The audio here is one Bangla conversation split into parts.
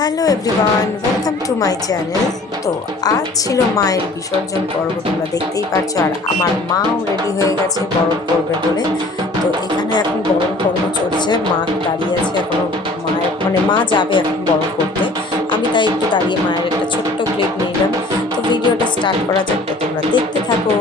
Hello everyone, welcome to my channel. তো আজ ছিল মায়ের বিসর্জন পর্ব, তোমরা দেখতেই পাচ্ছ। আর আমার মাও রেডি হয়ে গেছে বরণ করবে বলে। তো এখানে এখন বরণ পর্ব চলছে, মা দাঁড়িয়ে আছে এখনো। মায়ের মা যাবে এখন বরণ করতে। আমি তাই একটু দাঁড়িয়ে মায়ের একটা ছোট্ট ক্লিপ নিলাম। তো ভিডিওটা স্টার্ট করা যাক, তো তোমরা দেখতে থাকো।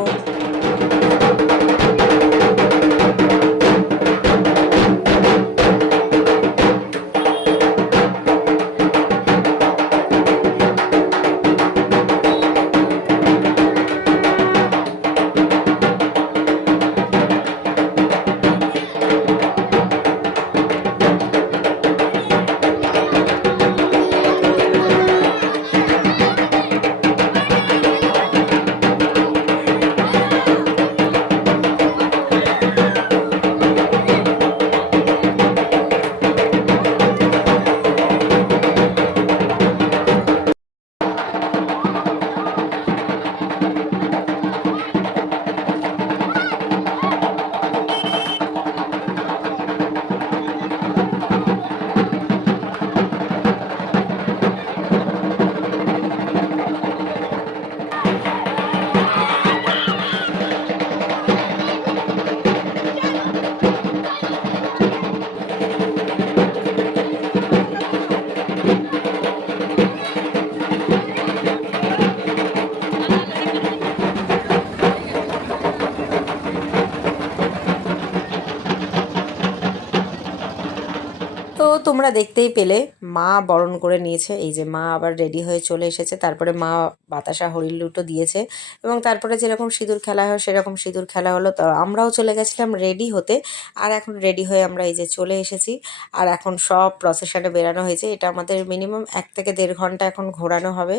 তো তোমরা দেখতেই পেলে মা বরণ করে নিয়েছে। এই যে মা আবার রেডি হয়ে চলে এসেছে। তারপরে মা বাতাসা হরিলুটো দিয়েছে এবং তারপরে যেরকম সিঁদুর খেলা হয় সেরকম সিঁদুর খেলা হলো। তো আমরাও চলে গেছিলাম রেডি হতে। আর এখন রেডি হয়ে আমরা এই যে চলে এসেছি। আর এখন সব প্রসেশনে বেরানো হয়েছে। এটা আমাদের মিনিমাম 1 থেকে 1.5 ঘন্টা এখন ঘোরানো হবে।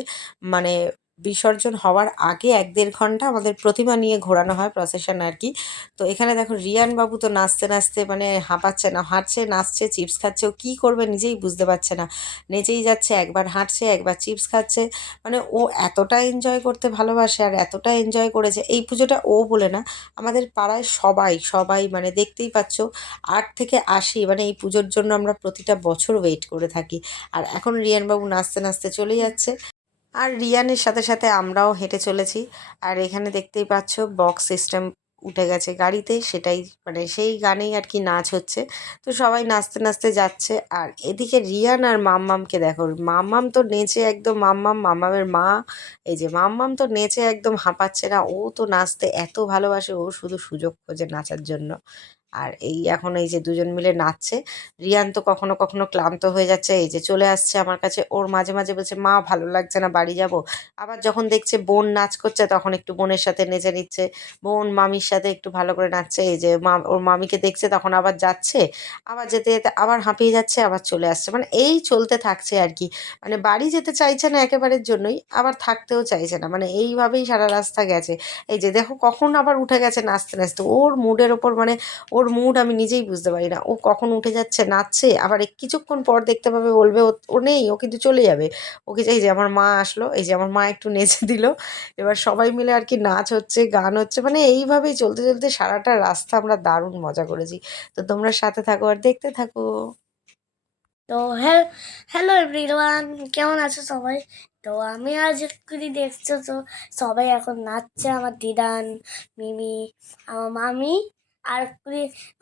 মানে বিসর্জন হওয়ার আগে 1-1.5 ঘন্টা আমাদের প্রতিমা নিয়ে ঘোরানো হয়, প্রসেশন আর কি। তো এখানে দেখো রিয়ান বাবু তো নাচতে নাচতে হাঁপাচ্ছে না, হাঁটছে, নাচছে, চিপস খাচ্ছে। ও কী করবে নিজেই বুঝতে পারছে না। নেচেই যাচ্ছে, একবার হাঁটছে, একবার চিপস খাচ্ছে। ও এতটা এনজয় করতে ভালোবাসে আর এতটা এনজয় করেছে। এই পুজোটা ও বলে না, আমাদের পাড়ায় সবাই সবাই দেখতেই পাচ্ছ 8 থেকে 80 এই পুজোর জন্য আমরা প্রতিটা বছর ওয়েট করে থাকি। আর এখন রিয়ান বাবু নাচতে নাচতে চলে যাচ্ছে। আর রিয়ানের সাথে সাথে আমরাও হেঁটে চলেছি। আর এখানে দেখতেই পাচ্ছ বক্স সিস্টেম উঠে গেছে গাড়িতে, সেটাই সেই গানেই আর কি নাচ হচ্ছে। তো সবাই নাচতে নাচতে যাচ্ছে। আর এদিকে রিয়ান আর মাম্মামকে দেখো, মাম্মাম তো নেচে একদম, মাম্মামের মা, এই যে মাম্মাম তো নেচে একদম হাঁপাচ্ছে না। ও তো নাচতে এত ভালোবাসে, ও শুধু সুযোগ খোঁজে নাচার জন্য। আর এখন এই যে দুজন মিলে নাচছে। রিয়ান তো কখনো কখনো ক্লান্ত হয়ে যাচ্ছে, এই যে চলে আসছে আমার কাছে। ওর মাঝে মাঝে বলছে, মা ভালো লাগছে না, বাড়ি যাব। আবার যখন দেখছে বোন নাচ করছে তখন একটু বোনের সাথে নেচে নিচ্ছে। বোন মামির সাথে একটু ভালো করে নাচছে। এই যে ওর মামিকে দেখছে তখন আবার যাচ্ছে, আবার যেতে যেতে আবার হাঁপিয়ে যাচ্ছে, আবার চলে আসছে। এই চলতে থাকছে আর কি। বাড়ি যেতে চাইছে না একেবারের জন্যই, আবার থাকতেও চাইছে না। এইভাবেই সারা রাস্তা গেছে। এই যে দেখো কখন আবার উঠে গেছে নাচতে নাচতে। ওর মুডের ওপর ওর মুড আমি নিজেই বুঝতে পারি না। ও কখন উঠে যাচ্ছে, নাচছে, আবার কিছুক্ষণ পর দেখতে পাবে বলবে ও ও নেই, ও কিন্তু চলে যাবে। ওকে এই যে আমার মা আসলো, এই যে আমার মা একটু নেচে দিল। এবার সবাই মিলে আর কি নাচ হচ্ছে, গান হচ্ছে। এইভাবেই চলতে চলতে সারাটা রাস্তা আমরা দারুণ মজা করেছি। তো তোমরা সাথে থাকো আর দেখতে থাকো। তো হ্যালো এভরিওয়ান, কেমন আছো সবাই? তো আমি আজ এক্ষুনি দেখছো তো সবাই এখন নাচছে। আমার দিদান, মিমি, আমার মামি। আর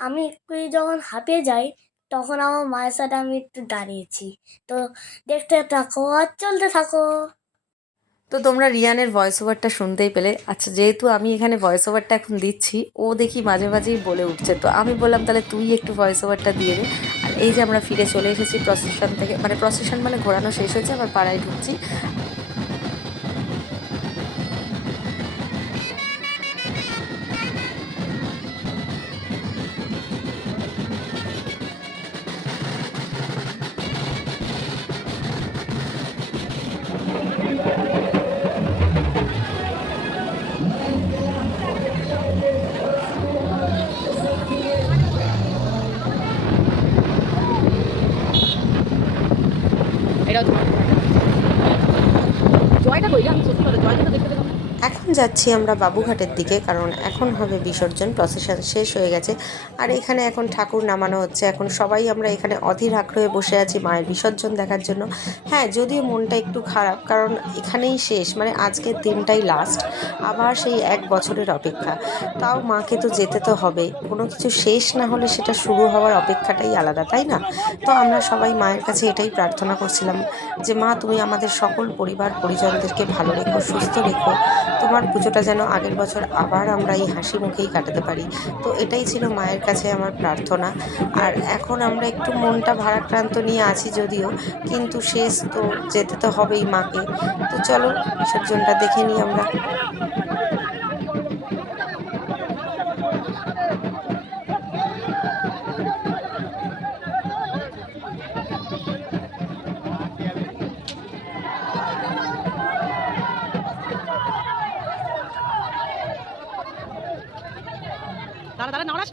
আমি এক্ষুনি যখন হাঁপিয়ে যাই তখন আমার মায়ের সাথে আমি একটু দাঁড়িয়েছি। তো দেখতে থাকো আর চলতে থাকো। তো তোমরা রিয়ানের ভয়েস ওভারটা শুনতেই পেলে। আচ্ছা, যেহেতু আমি এখানে ভয়েস ওভারটা এখন দিচ্ছি, ও দেখি মাঝে মাঝেই বলে উঠছে। তো আমি বললাম তাহলে তুই একটু ভয়েস ওভারটা দিয়ে দে। আর এই যে আমরা ফিরে চলে এসেছি প্রসেশন থেকে, প্রসেশন ঘোরানো শেষ হয়েছে, আবার পাড়ায় ঢুকছি। এটাও জয়টা কই, আমি সত্যি কথা জয়টা তো দেখতে পেলাম না। এখন যাচ্ছি আমরা বাবুঘাটের দিকে, কারণ এখন হবে বিসর্জন, প্রসেশন শেষ হয়ে গেছে। আর এখানে এখন ঠাকুর নামানো হচ্ছে। এখন সবাই আমরা এখানে অধীর আগ্রহে বসে আছি মায়ের বিসর্জন দেখার জন্য। হ্যাঁ, যদিও মনটা একটু খারাপ, কারণ এখানেই শেষ, মানে আজকের দিনটাই লাস্ট। আবার সেই 1 বছরের অপেক্ষা। তাও মাকে তো যেতে তো হবে, কোনো কিছু শেষ না হলে সেটা শুরু হওয়ার অপেক্ষাটাই আলাদা, তাই না? তো আমরা সবাই মায়ের কাছে এটাই প্রার্থনা করছিলাম যে মা, তুমি আমাদের সকল পরিবার পরিজনদেরকে ভালো রেখো, সুস্থ রেখো। তোমার পুজোটা যেন আগের বছর আবার আমরা এই হাসি মুখেই কাটাতে পারি। তো এটাই ছিল মায়ের কাছে আমার প্রার্থনা। আর এখন আমরা একটু মনটা ভারাক্রান্ত নিয়ে আছি যদিও, কিন্তু শেষ তো, যেতে তো হবেই মাকে। তো চলো বিসর্জনটা দেখে নিই আমরা। দাঁড়া দাঁড়া নাও না।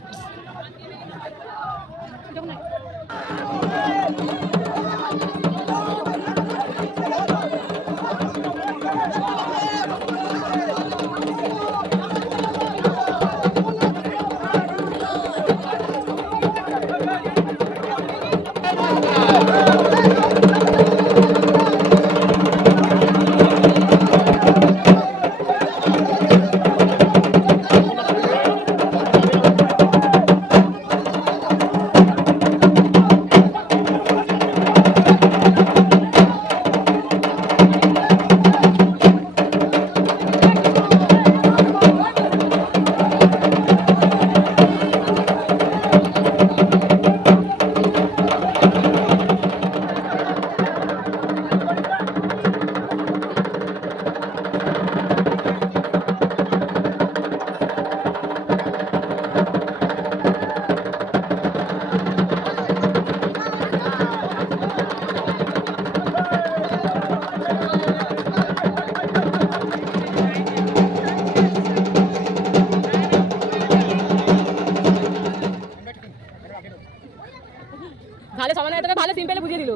ভালো সমানে তোকে ভালো সিম্পলে বুঝিয়ে দিল।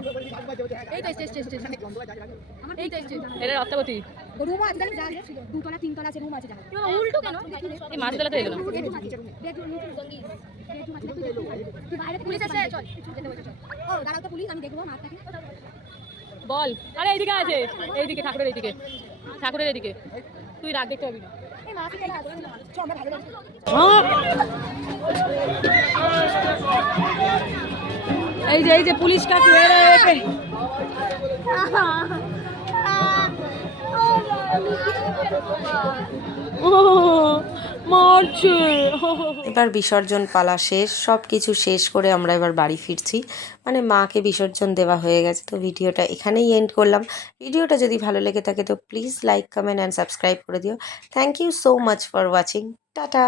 এই তো স্টেজ আমার এই তো স্টেজ এটা রাস্তাপতি রুম আছে জানি, যা দুতলা তিনতলা আছে, রুম আছে জানো। উল্টো কেন এই মাঝতলা তো এলো না। তুই বাইরে পুলিশ আছে, চল ও দাঁড়াও তো পুলিশ, আমি দেখবো মারটাকে। বল, আরে এইদিকে আছে, এইদিকে ঠাকুরের এইদিকে, ঠাকুরের এইদিকে তুই রাগ দেখতে পাবি না। এই মাফি খাই না, চল আমরা ভালো লাগছে। এই যে পুলিশ কাকু মারছে। এবার বিসর্জন পালা শেষ, সব কিছু শেষ করে আমরা এবার বাড়ি ফিরছি। মানে মাকে বিসর্জন দেওয়া হয়ে গেছে। তো ভিডিওটা এখানেই এন্ড করলাম। ভিডিওটা যদি ভালো লেগে থাকে তো please like, comment and subscribe করে দিও। Thank you so much for watching. Tata.